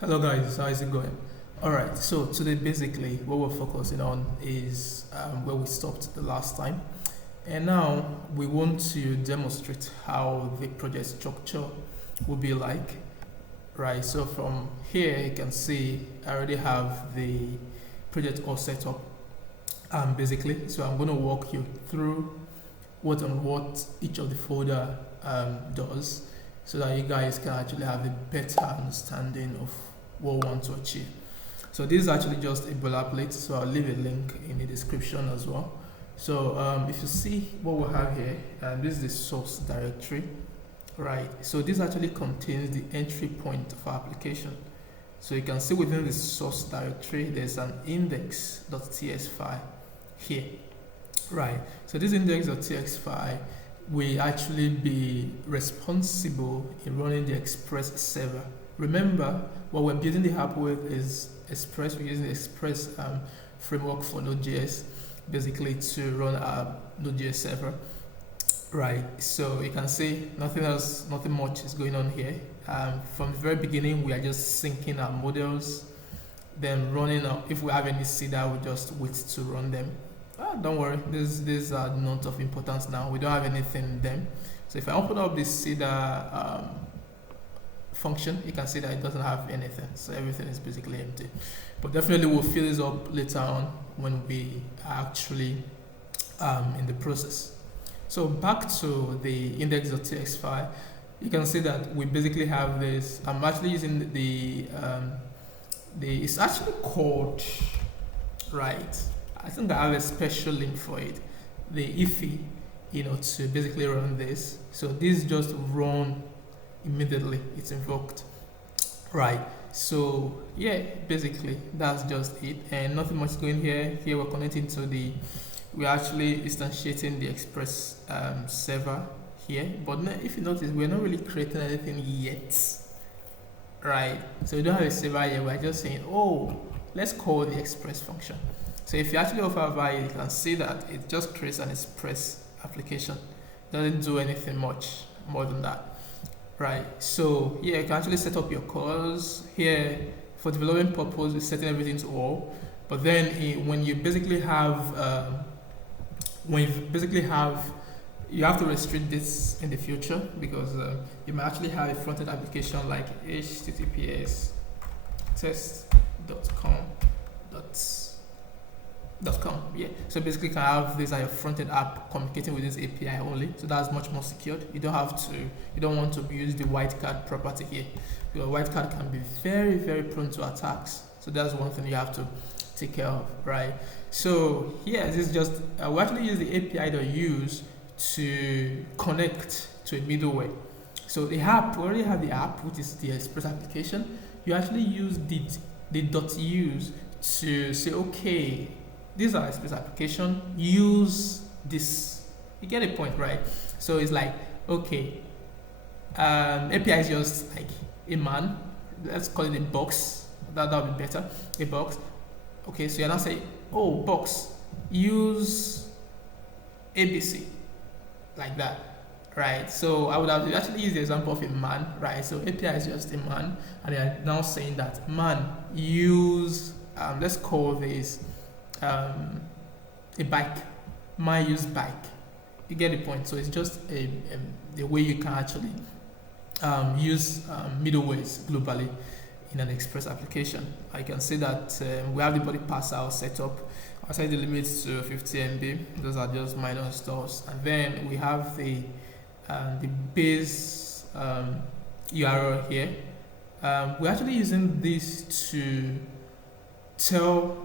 Hello guys, how is it going? Alright, so today basically what we're focusing on is where we stopped the last time. And now we want to demonstrate how the project structure will be like. Right, so from here you can see I already have the project all set up basically. So I'm going to walk you through what each of the folder does so that you guys can actually have a better understanding of what we want to achieve. So this is actually just a boilerplate, so I'll leave a link in the description as well. So if you see what we have here, this is the source directory, right? So this actually contains the entry point of our application. So you can see within the source directory, there's an index.txt file here, right? So this index.txt file will actually be responsible in running the Express server. Remember, what we're building the app with is Express. We're using the Express framework for Node.js, basically to run our Node.js server. Right, so you can see nothing much is going on here. From the very beginning, we are just syncing our models, then running up. If we have any CDA, we just wait to run them. Don't worry, these are not of importance now. We don't have anything in them. So if I open up this CDA function, you can see that it doesn't have anything, so everything is basically empty. But definitely we'll fill this up later on when we are actually in the process. So back to the index.txt file, you can see that we basically have this. I'm actually using the it's actually called, right, I think I have a special link for it, the IFI, to basically run this. So this just run immediately, it's invoked, right? So yeah, basically that's just it, and nothing much going here. We're connecting to we're actually instantiating the Express server here, but if you notice, we're not really creating anything yet, right? So we don't have a server yet. We're just saying, oh, let's call the Express function. So if you actually offer value, you can see that it just creates an Express application. It doesn't do anything much more than that. Right, so yeah, you can actually set up your calls here for development purpose. We're setting everything to all, but then when you basically have you have to restrict this in the future, because you might actually have a front-end application like https test.com. Yeah, so basically you can have this as your front-end app communicating with this API only, so that's much more secured. You don't want to use the wildcard property here. Your wildcard can be very, very prone to attacks, so that's one thing you have to take care of, right? So yeah, this is just we actually use the API.use to connect to a middleware. So the app, we already have the app, which is the Express application. You actually use the .use to say, okay, these are Express application, use this. You get a point, right? So it's like, okay, API is just like a man. Let's call it a box. That would be better. A box. Okay, so you're not saying, oh, box, use ABC, like that, right? So I would have actually used the example of a man, right? So API is just a man, and they are now saying that man, use, let's call this a bike. My use bike. You get the point. So it's just the way you can actually use middlewares globally in an Express application. I can say that we have the body parser set up. I set the limits to 50 MB. Those are just minor stores, and then we have the base URL here. We're actually using this to tell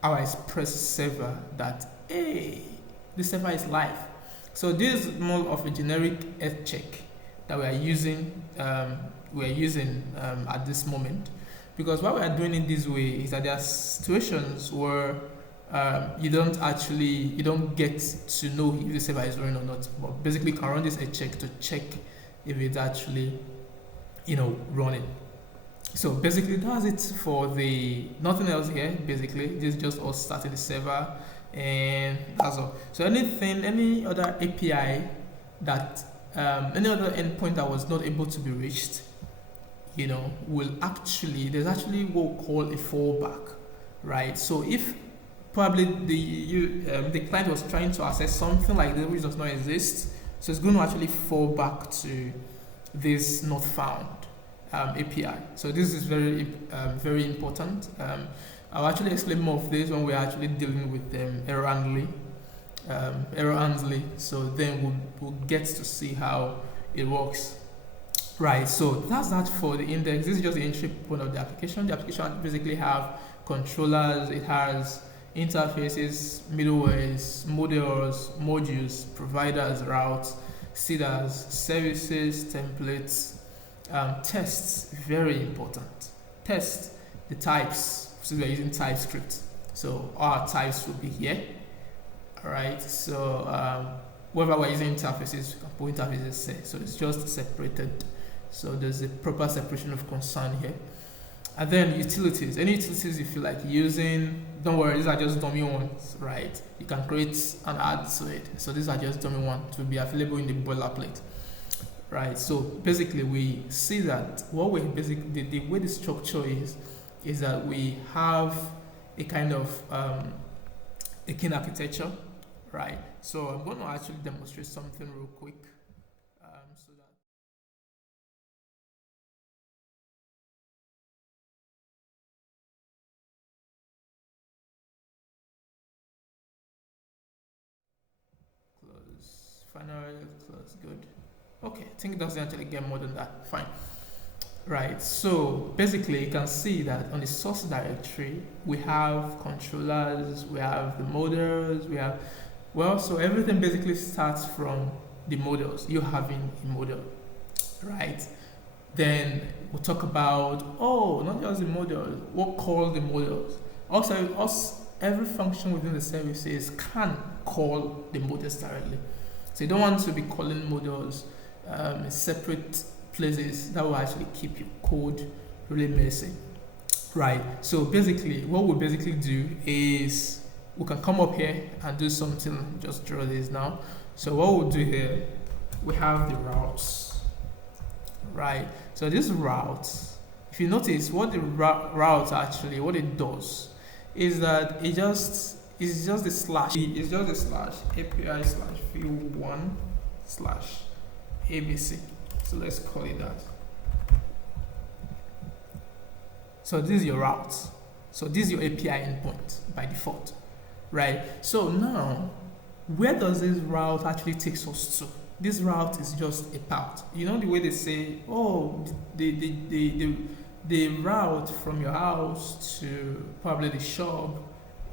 our Express server that, hey, this server is live. So this is more of a generic health check that we are using at this moment, because what we are doing in this way is that there are situations where you don't get to know if the server is running or not, but basically you can run this health check to check if it's actually running. So basically that's it for nothing else here. Basically this is just us starting the server, and that's all. So any other API that any other endpoint that was not able to be reached, will actually, there's actually what we call a fallback, right? So if probably the client was trying to access something like this which does not exist, so it's going to actually fall back to this not found API. So this is very important. I'll actually explain more of this when we're actually dealing with error handling. So then we'll get to see how it works. Right, so that's that for the index. This is just the entry point of the application. The application basically have controllers, it has interfaces, middlewares, models, modules, providers, routes, seeders, services, templates, tests, very important. Test the types, so we're using TypeScript. So our types will be here. Alright, so whenever we're using interfaces, we can put interfaces, so it's just separated. So there's a proper separation of concern here. And then utilities. Any utilities you feel like using, don't worry, these are just dummy ones, right? You can create and add to it. So these are just dummy ones to be available in the boilerplate, right? So basically we see that what we basically, the way the structure is that we have a kind of a kin architecture, right? So I'm going to actually demonstrate something real quick. So that close, final close, good. Okay, I think it doesn't actually get more than that, fine. Right, so basically you can see that on the source directory, we have controllers, we have the models, we have, well, so everything basically starts from the models, you having a model, right? Then we'll talk about, not just the model, what call the models. Also, every function within the services can call the models directly. So you don't want to be calling models in separate places. That will actually keep your code really messy, right? So basically, what we basically do is we can come up here and do something, just draw this now. So what we'll do here, we have the routes, right? So this route, if you notice what the route actually, what it does is that it's just a slash, API slash view1 slash ABC. So let's call it that. So this is your route. So this is your API endpoint by default, right? So now, where does this route actually take us to? This route is just a path. You know the way they say, the route from your house to probably the shop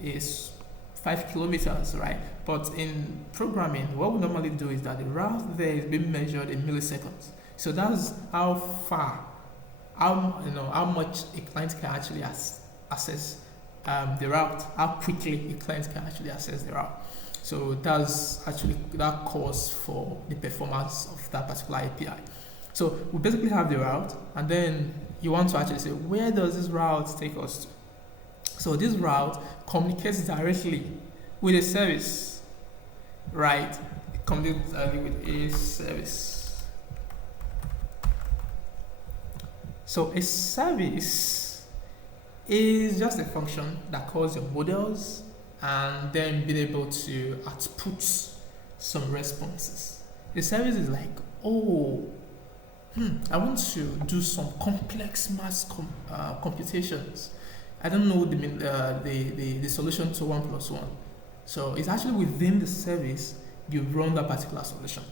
is 5 kilometers, right? But in programming, what we normally do is that the route there is being measured in milliseconds. So that's how far, how much a client can actually access the route, how quickly a client can actually access the route. So that's actually that calls for the performance of that particular API. So we basically have the route, and then you want to actually say, where does this route take us to? So this route communicates directly with a service, right? It communicates directly with a service. So a service is just a function that calls your models and then being able to output some responses. The service is like, I want to do some complex math computations. I don't know the solution to 1 plus 1. So it's actually within the service you run that particular solution.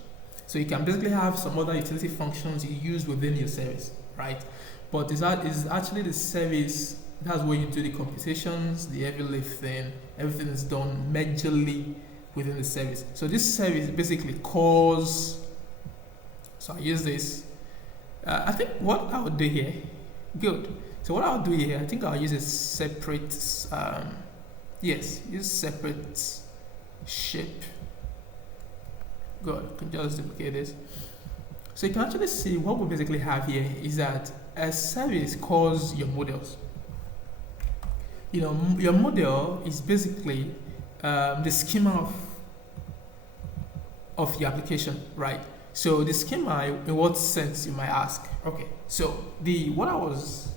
So you can basically have some other utility functions you use within your service, right? But it's actually the service, that's where you do the computations, the heavy lifting, everything is done majorly within the service. So this service basically calls, so I use this. I think what I would do here, good. So what I'll do here, I think I'll use a separate, use separate shape. Good, I can just duplicate this. So you can actually see what we basically have here is that a service calls your models. Your model is basically the schema of your application, right? So the schema, in what sense, you might ask? Okay, so what I was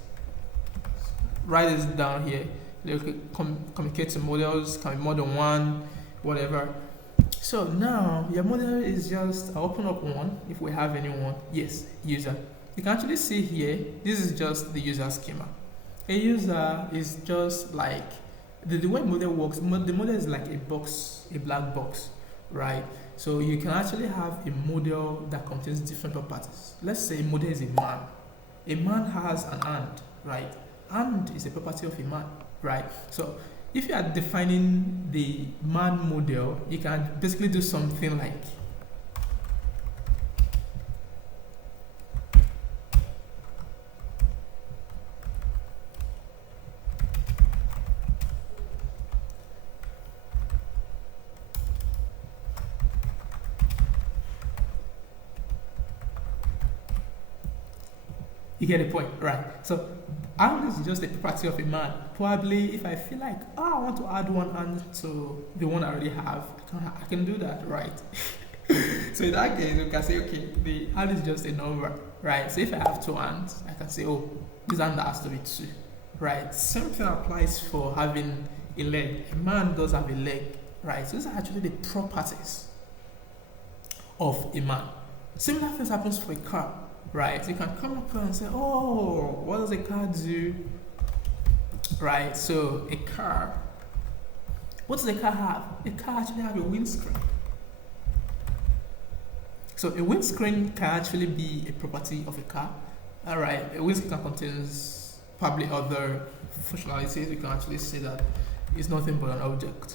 write this down here. They communicate to models, can be more than one, whatever. So now your model is just, I'll open up one if we have anyone. Yes, user. You can actually see here, this is just the user schema. A user is just like the way model works. The model is like a box, a black box, right? So you can actually have a model that contains different properties. Let's say a model is a man. A man has an and, right? And is a property of a man, right? So if you are defining the man model, you can basically do something like you get the point, right? So and is just a property of a man. Probably if I feel like, oh, I want to add one and to the one I already have, I can do that, right? So in that case, we can say, okay, the and is just a number, right? So if I have two ands, I can say, oh, this and has to be 2, right? Same thing applies for having a leg. A man does have a leg, right? So these are actually the properties of a man. Similar things happens for a car. Right, so you can come up here and say, oh, what does a car do? Right, so a car, what does a car have? A car actually have a windscreen. So a windscreen can actually be a property of a car. All right, a windscreen contains probably other functionalities. We can actually say that it's nothing but an object.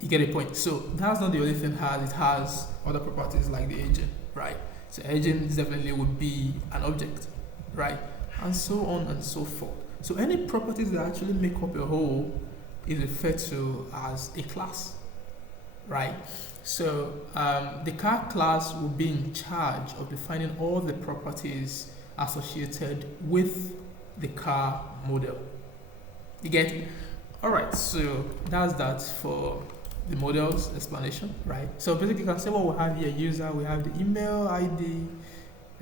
You get a point. So that's not the only thing it has other properties like the agent, right? So agent definitely would be an object, right? And so on and so forth. So any properties that actually make up a whole is referred to as a class, right? So the car class will be in charge of defining all the properties associated with the car model. You get it? All right, so that's that for the models explanation, right? So basically you can say what we have here: user, we have the email ID,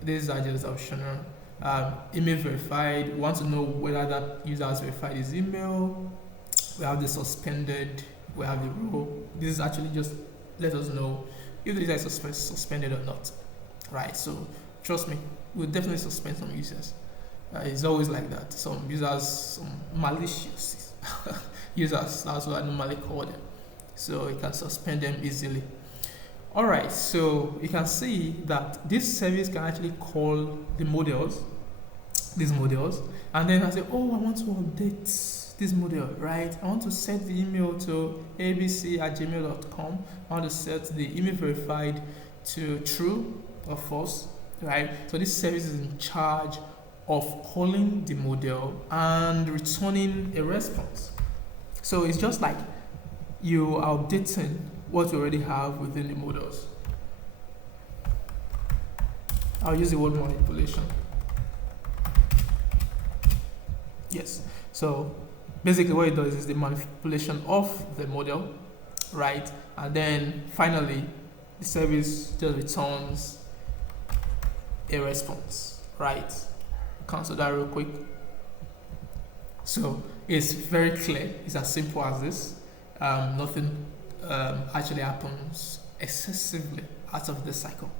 these are just optional. Email verified, we want to know whether that user has verified his email. We have the suspended, we have the rule. This is actually just let us know if the user is suspended or not, right? So trust me, we'll definitely suspend some users. It's always like that. Some users, some malicious users, that's what I normally call them. So you can suspend them easily. All right, so you can see that this service can actually call the models, these models, and then I say, oh, I want to update this model, right? I want to set the email to abc@gmail.com. I want to set the email verified to true or false, right? So this service is in charge of calling the model and returning a response. So it's just like you are updating what you already have within the models. I'll use the word manipulation. Yes, so basically what it does is the manipulation of the model, right? And then finally the service just returns a response, right? Cancel that real quick. So it's very clear, it's as simple as this. Nothing actually happens excessively out of the cycle,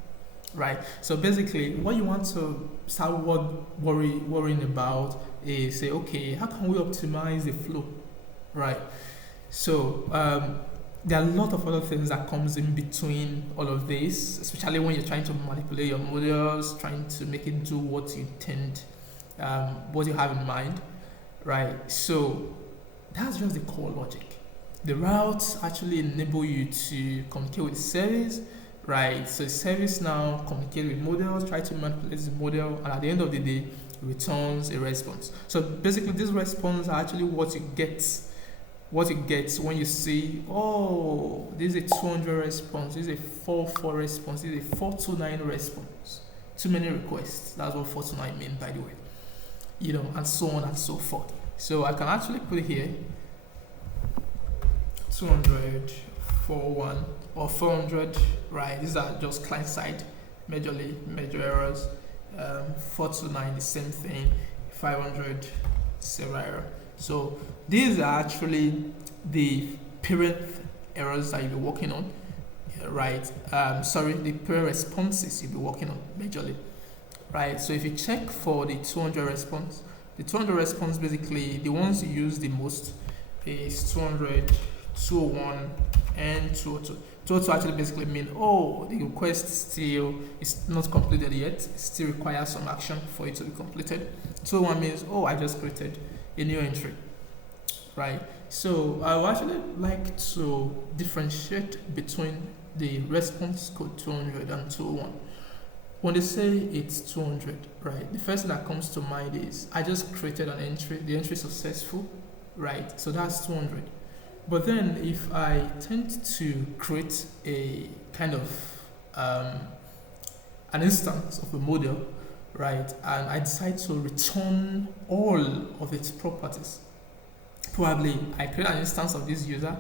right? So basically what you want to start worrying about is say, okay, how can we optimize the flow, right? So there are a lot of other things that comes in between all of this, especially when you're trying to manipulate your models, trying to make it do what you intend, what you have in mind, right? So that's just the core logic. The routes actually enable you to communicate with the service, right? So the service now communicates with models, try to manipulate the model, and at the end of the day, returns a response. So basically, these responses are actually what you get when you see, oh, this is a 200 response, this is a 44 response, this is a 429 response. Too many requests. That's what 429 mean, by the way. You know, and so on and so forth. So I can actually put here 200 401 or 400, right? These are just client side major errors. 429, the same thing. 500, server error. So these are actually the parent errors that you'll be working on, right? The parent responses you'll be working on majorly, right? So if you check for the 200 response, the 200 response, basically the ones you use the most is 200, 201, and 202. 202 actually basically mean, the request still is not completed yet. It still requires some action for it to be completed. 201 means, I just created a new entry, right? So I would actually like to differentiate between the response code 200 and 201. When they say it's 200, right, the first thing that comes to mind is I just created an entry, the entry is successful, right? So that's 200. But then if I tend to create a kind of an instance of a model, right, and I decide to return all of its properties, probably I create an instance of this user.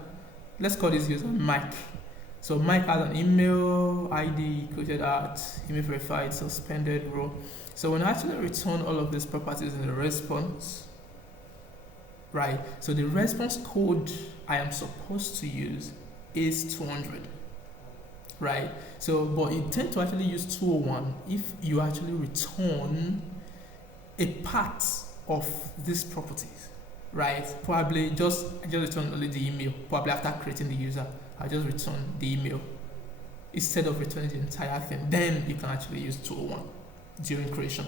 Let's call this user Mike. So Mike has an email ID, created at, email verified, suspended, row. So when I actually return all of these properties in the response, right, so the response code I am supposed to use is 200, right? So, but you tend to actually use 201 if you actually return a part of these properties, right? Probably I just return only the email. Probably after creating the user, I just return the email instead of returning the entire thing. Then you can actually use 201 during creation,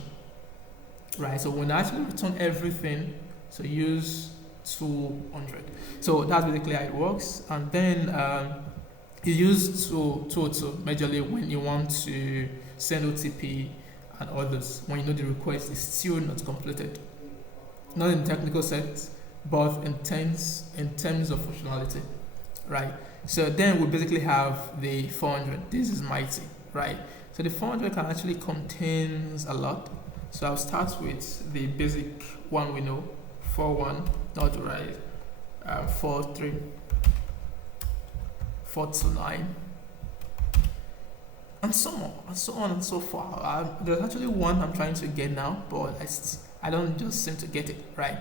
right? So when I actually return everything, so use 200. So that's basically how it works. And then you use 202 majorly when you want to send OTP and others, when you know the request is still not completed. Not in technical sense, but in terms of functionality, right? So then we basically have the 400. This is mighty, right? So the 400 can actually contains a lot. So I'll start with the basic one we know, 41, not right, 43, 429, and so on and so forth. There's actually one I'm trying to get now, but I don't just seem to get it right.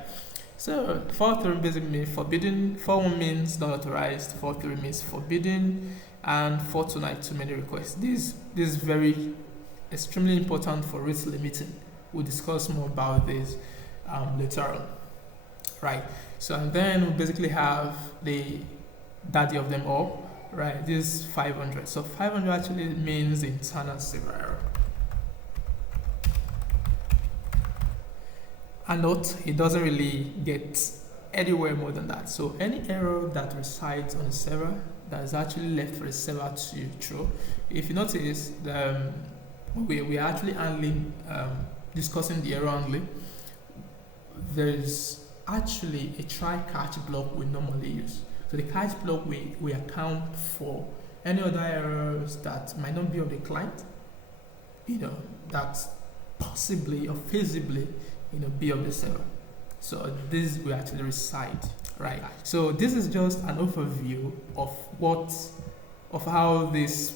So 43 basically means forbidden, 41 means not authorized, 43 means forbidden, and 429 too many requests. This is very extremely important for rate limiting. We'll discuss more about this later on, right? So and then we basically have the daddy of them all, right? This is 500. So 500 actually means internal server error. And note, it doesn't really get anywhere more than that. So any error that resides on the server that is actually left for the server to throw. If you notice, we are actually handling, discussing the error handling. There's actually a try-catch block we normally use. So the catch block, we account for any other errors that might not be of the client, that possibly or feasibly be of the server. So this will actually reside, right? So this is just an overview of how this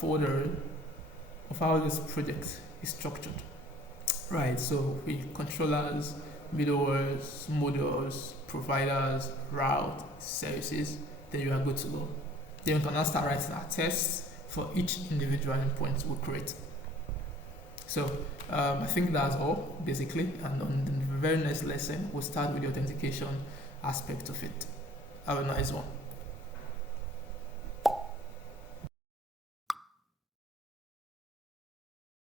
folder, of how this project is structured, right? So with controllers, middlewares, modules, providers, route, services, then you are good to go. Then you can now start writing our tests for each individual endpoint we create. So I think that's all basically, and on the very next lesson we'll start with the authentication aspect of it. Have a nice one.